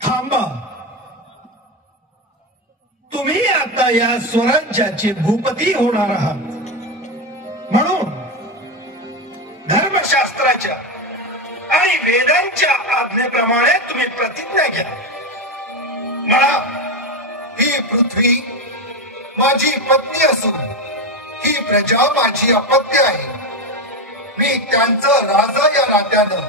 थांबा, तुम्ही आता या स्वराज्याचे भूपती होणार आहात. म्हणून धर्मशास्त्राच्या आणि वेदांच्या आज्ञेप्रमाणे तुम्ही प्रतिज्ञा घ्या. म्हणा, ही पृथ्वी माझी पत्नी असून ही प्रजा माझी अपत्य आहे. मी त्यांचं राजा या नात्यानं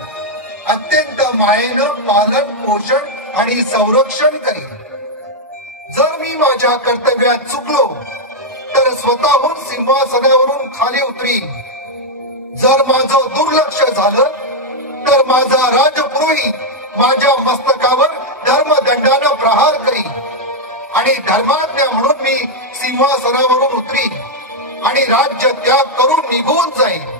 अत्यंत मायेनं पालन पोषण आणि संरक्षण करीन. जर मी माझ्या कर्तव्यात चुकलो तर स्वतःहून सिंहासनावरून खाली उतरीन. जर माझं दुर्लक्ष झालं तर माझा राजपुरोहित माझ्या मस्तकावर धर्मदंडानं प्रहार करीन आणि धर्माज्ञ म्हणून मी सिंहासनावरून उतरीन आणि राज्य त्याग करून निघून जाईन.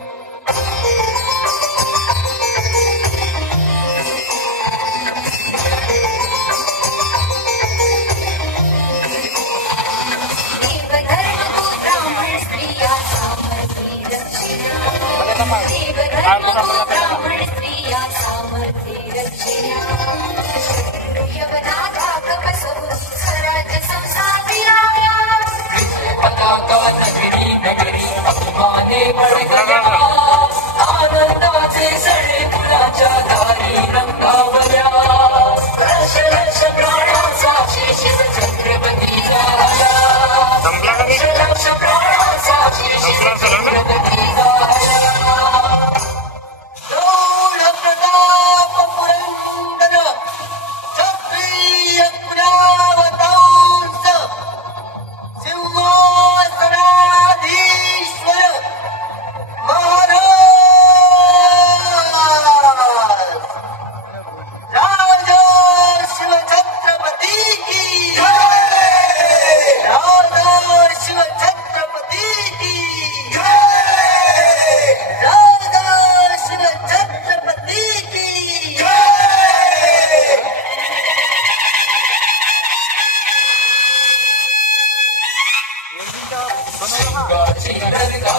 Got